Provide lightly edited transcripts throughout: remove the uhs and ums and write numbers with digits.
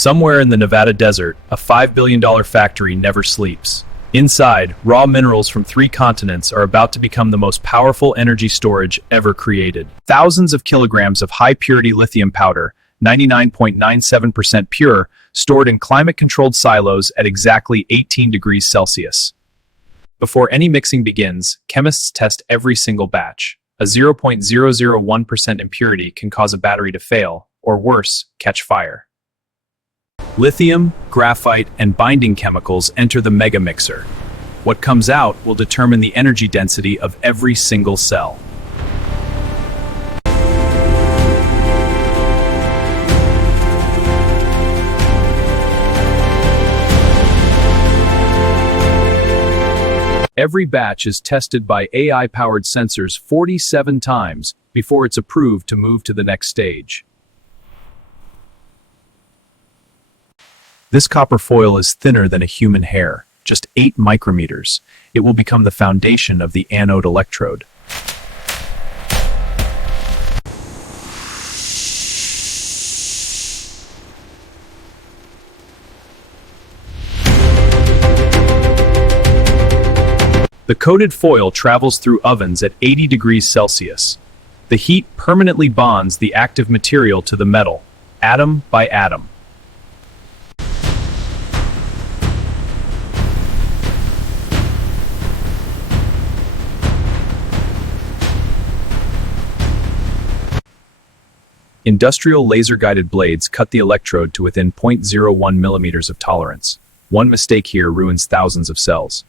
Somewhere in the Nevada desert, a $5 billion factory never sleeps. Inside, raw minerals from 3 continents are about to become the most powerful energy storage ever created. Thousands of kilograms of high-purity lithium powder, 99.97% pure, stored in climate-controlled silos at exactly 18 degrees Celsius. Before any mixing begins, chemists test every single batch. A 0.001% impurity can cause a battery to fail, or worse, catch fire. Lithium, graphite, and binding chemicals enter the mega mixer. What comes out will determine the energy density of every single cell. Every batch is tested by AI-powered sensors 47 times before it's approved to move to the next stage. This copper foil is thinner than a human hair, just 8 micrometers. It will become the foundation of the anode electrode. The coated foil travels through ovens at 80 degrees Celsius. The heat permanently bonds the active material to the metal, atom by atom. Industrial laser-guided blades cut the electrode to within 0.01 millimeters of tolerance. One mistake here ruins thousands of cells.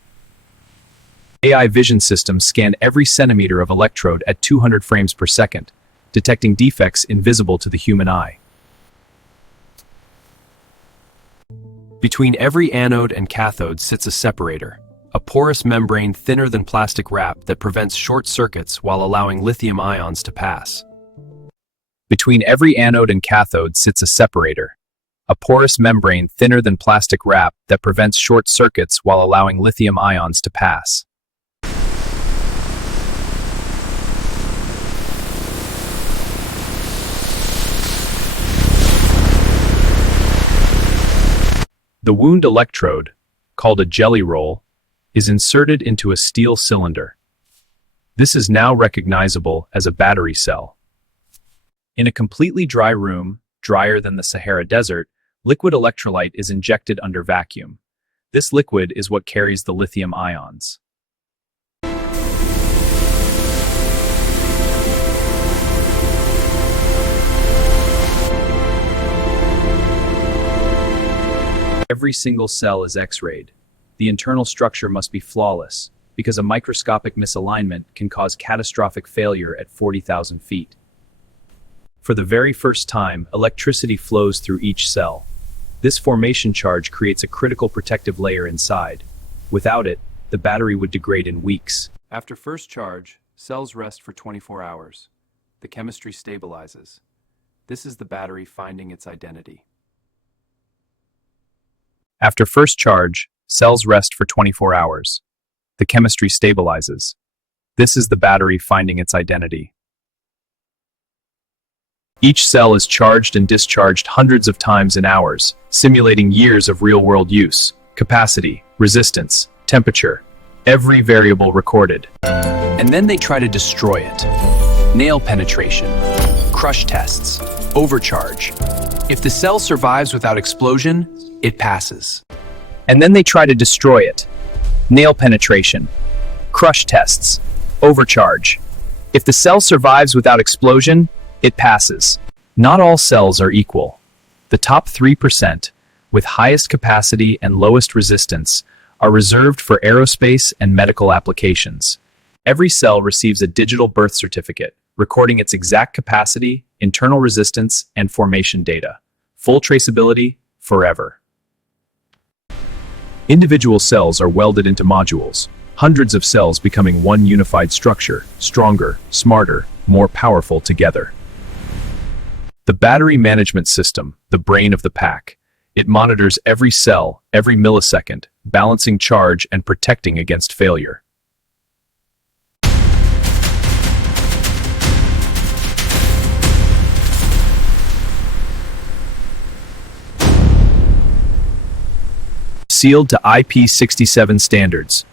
AI vision systems scan every centimeter of electrode at 200 frames per second, detecting defects invisible to the human eye. Between every anode and cathode sits a separator, a porous membrane thinner than plastic wrap that prevents short circuits while allowing lithium ions to pass. Between every anode and cathode sits a separator, a porous membrane thinner than plastic wrap that prevents short circuits while allowing lithium ions to pass. The wound electrode, called a jelly roll, is inserted into a steel cylinder. This is now recognizable as a battery cell. In a completely dry room, drier than the Sahara Desert, liquid electrolyte is injected under vacuum. This liquid is what carries the lithium ions. Every single cell is X-rayed. The internal structure must be flawless, because a microscopic misalignment can cause catastrophic failure at 40,000 feet. For the very first time, electricity flows through each cell. This formation charge creates a critical protective layer inside. Without it, the battery would degrade in weeks. After first charge, cells rest for 24 hours. The chemistry stabilizes. This is the battery finding its identity. After first charge, cells rest for 24 hours. The chemistry stabilizes. This is the battery finding its identity. Each cell is charged and discharged hundreds of times in hours, simulating years of real-world use. Capacity, resistance, temperature, every variable recorded. And then they try to destroy it. Nail penetration, crush tests, overcharge. If the cell survives without explosion, it passes. And then they try to destroy it. Nail penetration, crush tests, overcharge. If the cell survives without explosion, it passes. Not all cells are equal. The top 3%, with highest capacity and lowest resistance, are reserved for aerospace and medical applications. Every cell receives a digital birth certificate, recording its exact capacity, internal resistance, and formation data. Full traceability, forever. Individual cells are welded into modules, hundreds of cells becoming one unified structure, stronger, smarter, more powerful together. The battery management system, the brain of the pack. It monitors every cell, every millisecond, balancing charge and protecting against failure. sealed to IP67 standards.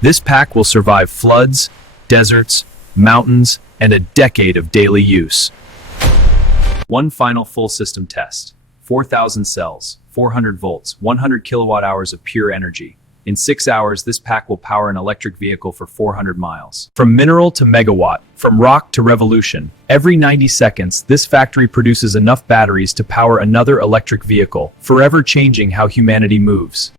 This pack will survive floods, deserts, mountains, and a decade of daily use. One final full system test. 4,000 cells, 400 volts, 100 kilowatt hours of pure energy. In 6 hours, this pack will power an electric vehicle for 400 miles. From mineral to megawatt, from rock to revolution, every 90 seconds, this factory produces enough batteries to power another electric vehicle, forever changing how humanity moves.